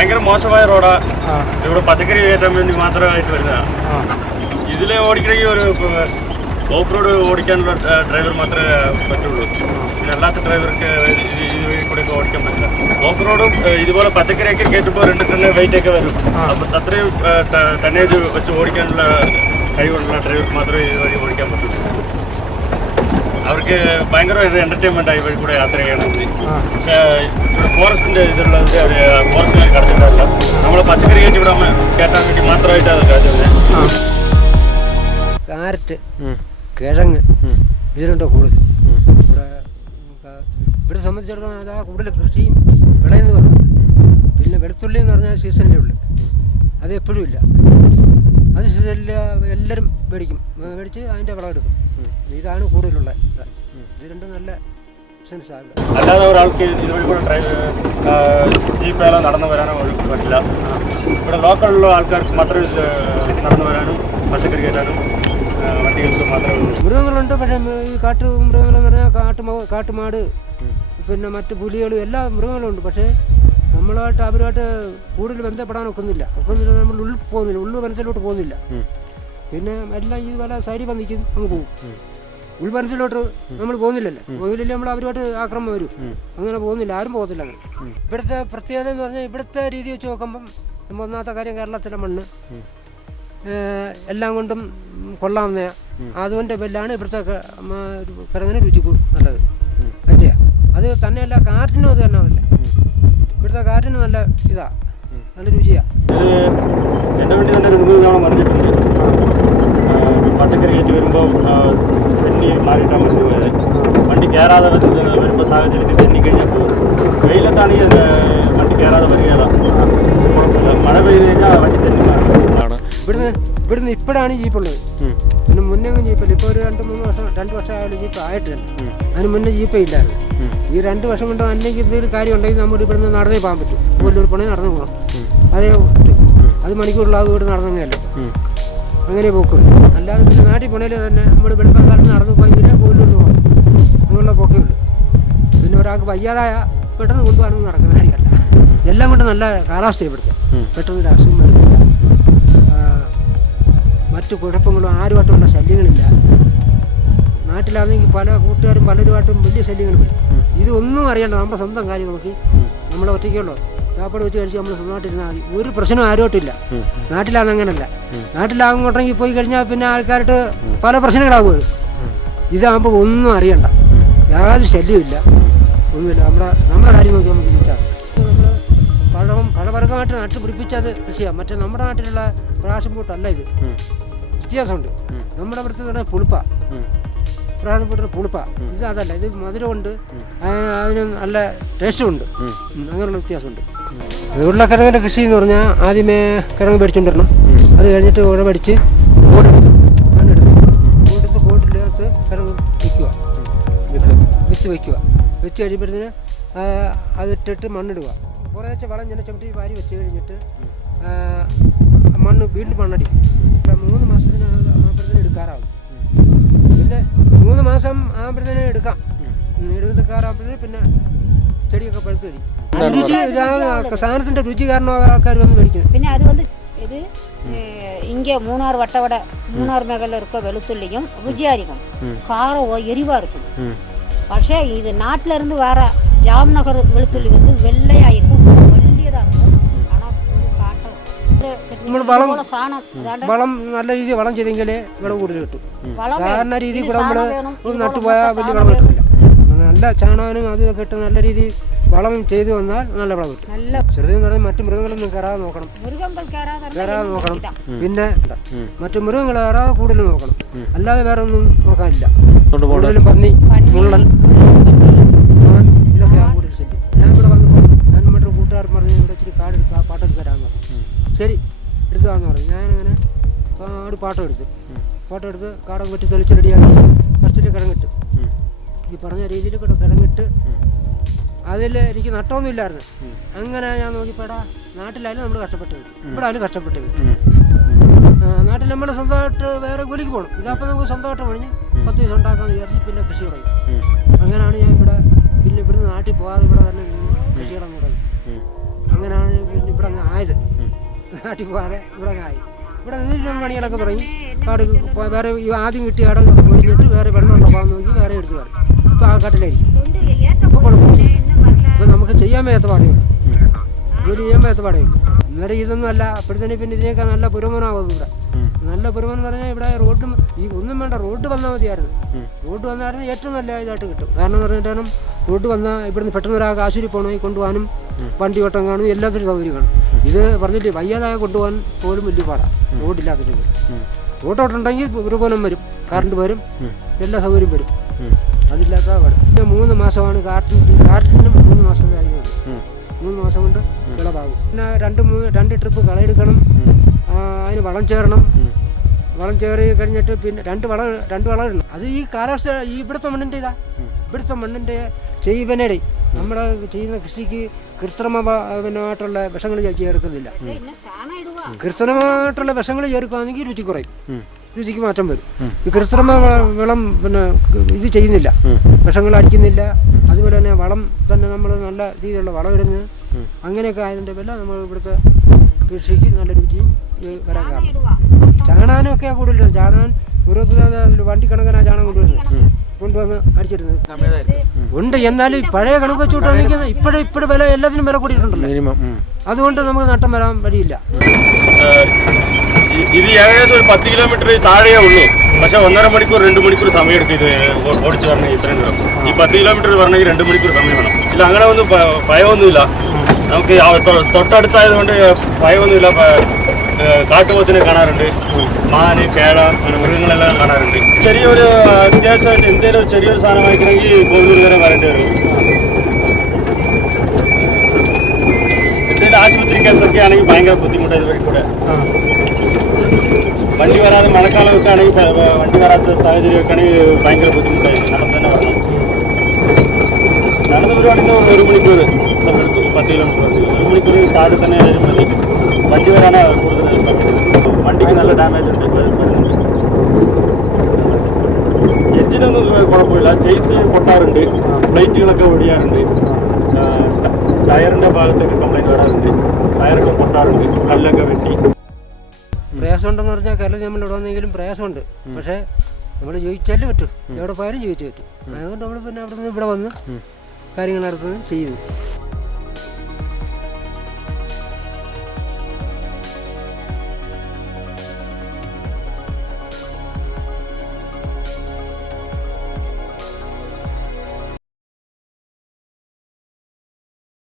ഭയങ്കര മോശമായ റോഡാ. ഇവിടെ പച്ചക്കറി കയറ്റാൻ വേണ്ടി മാത്രമായിട്ട് വരുന്നതാണ്. ഇതിലെ ഓടിക്കണമെങ്കിൽ ഒരു ഓഫ് റോഡ് ഓടിക്കാനുള്ള ഡ്രൈവർ മാത്രമേ പറ്റുള്ളൂ. പിന്നെ അല്ലാത്ത ഡ്രൈവർക്ക് ഈ വഴി കൂടെ ഒക്കെ ഓടിക്കാൻ പറ്റില്ല. ഓഫ് റോഡും ഇതുപോലെ പച്ചക്കറിയൊക്കെ കയറ്റുമ്പോൾ 2 ടൺ വെയിറ്റ് ഒക്കെ വരും. അപ്പം അത്രയും ടണ്ണേജ് വെച്ച് ഓടിക്കാനുള്ള കഴിവുള്ള ഡ്രൈവർക്ക് മാത്രമേ ഈ വഴി ഓടിക്കാൻ പറ്റുള്ളൂ. അവർക്ക് ഭയങ്കര ഒരു എൻ്റർടൈൻമെൻറ്റ് ആയി വഴി കൂടെ യാത്ര ചെയ്യണമെങ്കിൽ. പക്ഷേ ഇവിടെ ഫോറസ്റ്റിൻ്റെ ഇതിലുള്ളത് അവർ ഫോറസ്റ്റിൽ കടച്ചിട്ടില്ല. നമ്മൾ പച്ചക്കറി കയറ്റി ഇവിടെ കയറ്റാൻ വേണ്ടി മാത്രമായിട്ട് അത് കയറ്റുന്നത്. കാരറ്റ്, കിഴങ്ങ് ഇതിലുണ്ടോ കൂടുതൽ. ഇവിടെ സംബന്ധിച്ചിടത്തോളം അതാ കൂടുതൽ കൃഷിയും വിളയെന്ന് വെക്കാം. പിന്നെ വെളുത്തുള്ളി എന്ന് പറഞ്ഞാൽ സീസണിലേ ഉള്ളു, അത് എപ്പോഴും ഇല്ല. അത് സീസണിൽ എല്ലാവരും മേടിച്ച് അതിൻ്റെ വിളവെടുക്കും. ഇതാണ് കൂടുതലുള്ള. ഇത് രണ്ടും നല്ല ബിസിനസ് ആകില്ല. അല്ലാതെ ഒരാൾക്ക് ഇതുവഴി കൂടെ ജീപ്പേലോ നടന്നു വരാനോ പറ്റില്ല. ഇവിടെ ലോക്കലുള്ള ആൾക്കാർക്ക് മാത്രമേ നടന്നു വരാനും പച്ചക്കറി കയറ്റാനും വണ്ടികൾക്ക് മാത്രമേ ഉള്ളൂ. മൃഗങ്ങളുണ്ട്. പക്ഷേ ഈ കാട്ടുമൃഗങ്ങളെന്ന് പറഞ്ഞാൽ കാട്ടുമാട്, പിന്നെ മറ്റ് പുലികൾ, എല്ലാ മൃഗങ്ങളുണ്ട്. പക്ഷേ നമ്മളുമായിട്ട് അവരുമായിട്ട് കൂടുതൽ ബന്ധപ്പെടാൻ ഒക്കുന്നില്ല. നമ്മൾ ഉള്ളിൽ പോകുന്നില്ല, ഉൾവനത്തിലോട്ട് പോകുന്നില്ല. പിന്നെ എല്ലാം ഈ വല സൈഡിൽ വന്നിരിക്കും, അങ്ങ് പോകും. ഉൾവനത്തിലോട്ട് നമ്മൾ പോകുന്നില്ലല്ലോ. പോയില്ലെങ്കിൽ നമ്മൾ അവരുമായിട്ട് ആക്രമണം വരും. അങ്ങനെ പോകുന്നില്ല, ആരും പോകത്തില്ല. അങ്ങനെ ഇവിടുത്തെ പ്രത്യേകത എന്ന് പറഞ്ഞാൽ ഇവിടുത്തെ രീതി വെച്ച് നോക്കുമ്പം നമ്മൾ ഒന്നാമത്തെ കാര്യം കേരളത്തിലെ മണ്ണ് എല്ലാം കൊണ്ടും കൊള്ളാവുന്ന. അതുകൊണ്ട് എല്ലാം ഇവിടുത്തെ കിഴങ്ങിന് രുചി നല്ലത് പറ്റിയ. അത് തന്നെയല്ല കാറ്റിനും അത് തന്നെ നല്ല. ഇവിടുത്തെ കാറ്റിന് നല്ല ഇതാ, നല്ല രുചിയാണ്. ഇത് എൻ്റെ വേണ്ടി തന്നെ 3 തവണ മറിഞ്ഞിട്ടുണ്ട്. പച്ചക്കറി കയറ്റി വരുമ്പോൾ തെന്നി മാറിയിട്ടാണ് മറിഞ്ഞു പോയത്. വണ്ടി കയറാതെ വരുമ്പോൾ സാഹചര്യത്തിൽ തെന്നി കഴിഞ്ഞപ്പോൾ വെയിലത്താണെങ്കിൽ വണ്ടി കയറാതെ വരികയില്ല. മഴ പെയ്ത് കഴിഞ്ഞാൽ വണ്ടി തെന്നി മാറും. ഇവിടുന്ന് ഇപ്പോഴാണ് ജീപ്പുള്ളത്. അതിന് മുന്നേ ജീപ്പില്ല. ഇപ്പോൾ ഒരു 2 വർഷം ആയാലും ജീപ്പ് ആയിട്ടില്ല. അതിന് മുന്നേ ജീപ്പേ ഇല്ലായിരുന്നു. ഈ 2 വർഷം കൊണ്ട് അല്ലെങ്കിൽ എന്തെങ്കിലും കാര്യം ഉണ്ടെങ്കിൽ നമ്മൾ ഇവിടുന്ന് നടന്നേ പോകാൻ പറ്റും. വലിയൊരു പണി നടന്നു പോകണം, അതേ പറ്റും. അത് മണിക്കൂറിലാവും ഇവിടെ നടന്നല്ലേ, അങ്ങനെ പോക്കുള്ളൂ. അല്ലാതെ പിന്നെ നാട്ടിൽ പോണേൽ തന്നെ നമ്മൾ വെളുപ്പം കാലത്ത് നടന്നു പോയെങ്കിൽ കോയിലൂർ പോകണം, അങ്ങനെയുള്ള പോക്കേ ഉള്ളൂ. പിന്നെ ഒരാൾക്ക് വയ്യാതായ പെട്ടെന്ന് കൊണ്ടുപോകാനൊന്നും നടക്കുന്ന കാര്യമല്ല. എല്ലാം കൊണ്ട് നല്ല കാലാവസ്ഥ ഇവിടുത്തെ. പെട്ടെന്ന് ഒരു അസുഖം വരുന്നില്ല, മറ്റു കുഴപ്പങ്ങളും ആരുമായിട്ടുള്ള ശല്യങ്ങളില്ല. നാട്ടിലാണെങ്കിൽ പല കൂട്ടുകാരും പലരുമായിട്ടും വലിയ ശല്യങ്ങൾ വരും. ഇതൊന്നും അറിയണ്ട, നമ്മുടെ സ്വന്തം കാര്യം നോക്കി നമ്മളെ ഒറ്റയ്ക്കുള്ളൂ. ചാപ്പാട് വെച്ച് കഴിച്ച് നമ്മൾ സ്വന്തമായിട്ടിരുന്നാൽ മതി. ഒരു പ്രശ്നവും ആരുമായിട്ടില്ല. നാട്ടിലാണെന്ന് അങ്ങനല്ല. നാട്ടിലാകോട്ടെങ്കിൽ പോയി കഴിഞ്ഞാൽ പിന്നെ ആൾക്കാർക്ക് പല പ്രശ്നങ്ങളാകും. ഇതാകുമ്പോൾ ഒന്നും അറിയണ്ട, യാതൊരു ശല്യമില്ല, ഒന്നുമില്ല. നമ്മുടെ കാര്യം നോക്കി നമുക്ക് ജീവിച്ചാൽ നമ്മൾ പഴവർഗമായിട്ട് നട്ട് പിടിപ്പിച്ചത് കൃഷിയാണ്. മറ്റേ നമ്മുടെ നാട്ടിലുള്ള പ്രാശം കൂട്ടല്ല ഇത്, വ്യത്യാസമുണ്ട്. നമ്മുടെ അവിടുത്തെ തന്നെ പുളിപ്പാണ്, പ്രധാനപ്പെട്ട പുളിപ്പാണ്. ഇത് അതല്ല, ഇത് മധുരമുണ്ട്, അതിന് നല്ല ടേസ്റ്റും ഉണ്ട്. അങ്ങനെയുള്ള വ്യത്യാസമുണ്ട്. ഉരുളക്കിഴങ്ങിൻ്റെ കൃഷി എന്ന് പറഞ്ഞാൽ ആദ്യമേ കിഴങ്ങ് മേടിച്ചുകൊണ്ടിരണം. അത് കഴിഞ്ഞിട്ട് ഉഴവടിച്ച് കോടെടുത്ത് കോട്ടിനകത്ത് കിഴങ്ങ് വയ്ക്കുക, വിത്ത് വയ്ക്കുക. വെച്ച് കഴിയുമ്പോഴത്തേന് അതിട്ടിട്ട് മണ്ണിടുക. കുറേശ്ശെ വളം ചെന്ന ചവിട്ടി വാരി വെച്ച് കഴിഞ്ഞിട്ട് മണ്ണ് വീണ്ടും മണ്ണടിക്കും. 3 മാസത്തിന് ആകുമ്പോഴത്തേന് എടുക്കാറാവും. പിന്നെ 3 മാസം ആകുമ്പോഴത്തേന് എടുക്കാറാകുമ്പോഴത്തേന് പിന്നെ ചെടിയൊക്കെ പഴുത്ത് കഴിയും. രുചി സാധനത്തിൻ്റെ രുചി കാരണം ആൾക്കാർ വന്ന് മേടിക്കുന്നത്. പിന്നെ അത് வந்து இது இங்கே மூணார் வட்டவடை மூணார் மேகல இருக்க வெளுத்துள்ளியும் ருச்சியாக இருக்கும், காரம் எரிவாக இருக்கும். പക്ഷേ இது நாட்டில் இருந்து வர ஜாம்நகர் வெளுத்துள்ளி வந்து வெள்ளையாக இருக்கும், വലിയதாக இருக்கும். ஆனால் നമ്മൾ വളം നല്ല രീതിയിൽ വളം ചെയ്തെങ്കിലേ വിളവ് കൂടുതൽ കിട്ടും. സാധാരണ രീതിയിൽ കൂടെ നമ്മൾ നട്ടുപോയാൽ വലിയ വിളവ് കിട്ടില്ല. നല്ല ചാണകനും അതൊക്കെ ഇട്ട് നല്ല രീതിയിൽ വളം ചെയ്തു വന്നാൽ നല്ല വിളവ് കിട്ടും. ചെറുതെന്ന് പറഞ്ഞാൽ മറ്റു മൃഗങ്ങളൊന്നും കയറാതെ നോക്കണം, പിന്നെ മറ്റു മൃഗങ്ങൾ കയറാതെ കൂടുതൽ നോക്കണം. അല്ലാതെ വേറെ ഒന്നും നോക്കാനില്ല. കൂടുതലും പന്നി, മുള്ളൻ, ഇതൊക്കെയാണ് കൂടുതൽ ശല്യം. ഞാൻ ഇവിടെ വന്നപ്പോൾ ഞാൻ മറ്റൊരു കൂട്ടുകാരൻ പറഞ്ഞ് ഇവിടെ ഇച്ചിരി കാടെടുക്കുക, പാട്ടെടുത്ത് തരാമെന്ന് പറഞ്ഞു. ശരി എടുത്തതാന്ന് പറഞ്ഞു. ഞാനങ്ങനെ ഒരു പാട്ടം എടുത്ത് കാടൊക്കെ വെട്ടി തെളിച്ച് റെഡിയാക്കി ഫസ്റ്റിൽ കിഴങ്ങിട്ട് ഈ പറഞ്ഞ രീതിയിൽ കിഴങ്ങിട്ട് അതിൽ എനിക്ക് നട്ടമൊന്നും ഇല്ലായിരുന്നു. അങ്ങനെ ഞാൻ നോക്കിയപ്പോടാ നാട്ടിലായാലും നമ്മൾ കഷ്ടപ്പെട്ട് കിട്ടും, ഇവിടെ ആയാലും കഷ്ടപ്പെട്ട് കിട്ടും. നാട്ടിൽ നമ്മൾ സ്വന്തമായിട്ട് വേറെ കൂലിക്ക് പോകണം. ഇതപ്പോൾ നമുക്ക് സ്വന്തമായിട്ട് പണിഞ്ഞ് 10 ദിവസം ഉണ്ടാക്കാമെന്ന് വിചാരിച്ച് പിന്നെ കൃഷി തുടങ്ങി. അങ്ങനെയാണ് ഞാൻ ഇവിടെ പിന്നെ ഇവിടുന്ന് നാട്ടിൽ പോകാതെ ഇവിടെ തന്നെ നിന്ന് കൃഷിയിടം തുടങ്ങി. അങ്ങനെയാണ് പിന്നെ ഇവിടെ അങ്ങ് ആയത്. നാട്ടിൽ പോകാതെ ഇവിടെ അങ്ങ് ആയി. ഇവിടെ നിന്നിട്ട് പണികളൊക്കെ തുടങ്ങി. കാട് വേറെ ആദ്യം കിട്ടിയ കാട് ഒഴിഞ്ഞിട്ട് വേറെ വെള്ളമുള്ള ഭാഗം നോക്കി വേറെ എടുത്ത് കയറി. ഇപ്പോൾ ആ കാട്ടിലായിരിക്കും. ഇപ്പോൾ കുഴപ്പമില്ല. ഇപ്പോൾ നമുക്ക് ചെയ്യാൻ മേത്ത പാടേ ഉള്ളൂ, ജോലി ചെയ്യാൻ മേത്ത പാടേ ഉള്ളൂ. അന്നേരം ഇതൊന്നും അല്ല. അപ്പോഴത്തേന് പിന്നെ ഇതിനേക്കാൾ നല്ല പുരോഗമനമാകും ഇവിടെ. നല്ല പുരോഗമനം എന്ന് പറഞ്ഞാൽ ഇവിടെ റോഡും ഈ ഒന്നും വേണ്ട, റോഡ് വന്നാൽ മതിയായിരുന്നു. റോഡ് വന്നായിരുന്നു ഏറ്റവും നല്ല ഇതായിട്ട് കിട്ടും. കാരണം എന്ന് പറഞ്ഞിട്ടാണ് റോഡ് വന്നാൽ ഇവിടുന്ന് പെട്ടെന്ന് ഒരാൾക്ക് ആശുപത്രി പോകണമെങ്കിൽ കൊണ്ടുപോകാനും വണ്ടി ഓട്ടം കാണും, എല്ലാത്തിനും സൗകര്യം കാണും. ഇത് പറഞ്ഞില്ലേ വയ്യാതായ കൊണ്ടുപോകാൻ പോലും വലിയ പാടാണ് റോഡില്ലാത്തിട്ട്. റോഡോട്ടുണ്ടെങ്കിൽ പുരോഗമനം വരും, കറണ്ട് വരും, എല്ലാ സൗകര്യം വരും. അതില്ലാത്ത പാട്. 3 മാസമാണ് കാർട്ടിനും 3 മാസം കഴിയുന്നത്. 3 മാസം കൊണ്ട് വിളവാകും. പിന്നെ 2 ട്രിപ്പ് കളയെടുക്കണം, അതിന് വളം ചേരണം. വളം ചേറി കഴിഞ്ഞിട്ട് പിന്നെ 2 വളം ഇടണം. അത് ഈ കാലാവസ്ഥ ഈ ഇവിടുത്തെ മണ്ണിൻ്റെ ചെയ്യുവനയുടെ നമ്മുടെ ചെയ്യുന്ന കൃഷിക്ക് കൃത്രിമമായിട്ടുള്ള വിഷങ്ങൾ ചേർക്കുന്നില്ല. കൃത്രിമമായിട്ടുള്ള വിഷങ്ങൾ ചേർക്കുകയാണെങ്കിൽ രുചി കുറയും, രുചിക്ക് മാറ്റം വരും. ഈ കൃത്രിമ വളം പിന്നെ ഇത് ചെയ്യുന്നില്ല, വിഷങ്ങൾ അടിക്കുന്നില്ല. അതുപോലെ തന്നെ വളം തന്നെ നമ്മൾ നല്ല രീതിയിലുള്ള വളം ഇടുന്നത്. അങ്ങനെയൊക്കെ ആയതിൻ്റെ പേരിൽ നമ്മൾ ഇവിടുത്തെ കൃഷിക്ക് നല്ല രുചിയും വരാൻ കാരണം. ചാണാനൊക്കെയാണ് കൂടുതൽ. ചാണാൻ ഒരു വണ്ടി കണക്കിനാണ് ചാണകം കൊണ്ടുവന്ന് അടിച്ചിടുന്നത് ഉണ്ട്. എന്നാലും പഴയ കണക്ക് വെച്ചുകൊണ്ടാണെങ്കിൽ ഇപ്പോഴും വില എല്ലാത്തിനും വില കൂടിയിട്ടുണ്ടല്ലോ. അതുകൊണ്ട് നമുക്ക് നട്ടം വരാൻ വഴിയില്ല. ഇത് ഏകദേശം ഒരു 10 കിലോമീറ്റർ താഴെയേ ഉള്ളൂ. പക്ഷെ 1.5 മണിക്കൂർ 2 മണിക്കൂർ സമയം എടുക്കും ഇത് ഓടിച്ചു പറഞ്ഞാൽ. ഇത്രയും ദൂരം ഈ 10 കിലോമീറ്റർ പറഞ്ഞെങ്കിൽ 2 മണിക്കൂർ സമയം വേണം. ഇല്ല അങ്ങനെ ഒന്നും ഭയമൊന്നുമില്ല. നമുക്ക് തൊട്ടടുത്തായതുകൊണ്ട് ഭയമൊന്നുമില്ല. കാട്ടുപോത്തിനെ കാണാറുണ്ട്, മാന്, കേട, അങ്ങനെ മൃഗങ്ങളെല്ലാം കാണാറുണ്ട്. ചെറിയൊരു അത്യാവശ്യമായിട്ട് എന്തെങ്കിലും ചെറിയൊരു സാധനം വാങ്ങിക്കണമെങ്കിൽ കോവിലൂർ വരെ വരേണ്ടി വരും. എന്തെങ്കിലും ആശുപത്രി കേസൊക്കെ ആണെങ്കിൽ ഭയങ്കര ബുദ്ധിമുട്ടാണ് ഇവർക്ക് കൂടെ. വണ്ടി വരാതെ മഴക്കാലമൊക്കെ ആണെങ്കിൽ വണ്ടി വരാത്ത സാഹചര്യമൊക്കെ ആണെങ്കിൽ ഭയങ്കര ബുദ്ധിമുട്ടായിരിക്കും. നടന്നു തന്നെ വരണം. നടന്നു വരുവാണെങ്കിൽ 1 മണിക്കൂർ സമയമെടുക്കും. 10 കിലോമീറ്റർ 1 മണിക്കൂർ താഴെ തന്നെ മതി. വണ്ടി വരാനാണ് കൂടുതൽ സമയം. വണ്ടിക്ക് നല്ല ഡാമേജ് ഉണ്ട്, വരുന്നുണ്ട്. എഞ്ചിനൊന്നും കുഴപ്പമില്ല. ചേസ് പൊട്ടാറുണ്ട്, പ്ലേറ്റുകളൊക്കെ ഒടിയാറുണ്ട്, ടയറിൻ്റെ ഭാഗത്തൊക്കെ കംപ്ലൈൻറ്റ് വരാറുണ്ട്, ടയറൊക്കെ പൊട്ടാറുണ്ട്, കല്ലൊക്കെ വെട്ടി. പ്രയാസമുണ്ടെന്ന് പറഞ്ഞാൽ കേരളം നമ്മൾ ഇവിടെ വന്നെങ്കിലും പ്രയാസമുണ്ട്. പക്ഷേ നമ്മൾ ജയിച്ചാലേ പറ്റും, എവിടെ പോയാലും ജയിച്ചു പറ്റും. അതുകൊണ്ട് നമ്മൾ പിന്നെ അവിടെ നിന്ന് ഇവിടെ വന്ന് കാര്യങ്ങൾ നടത്തുന്നത് ചെയ്യുന്നു.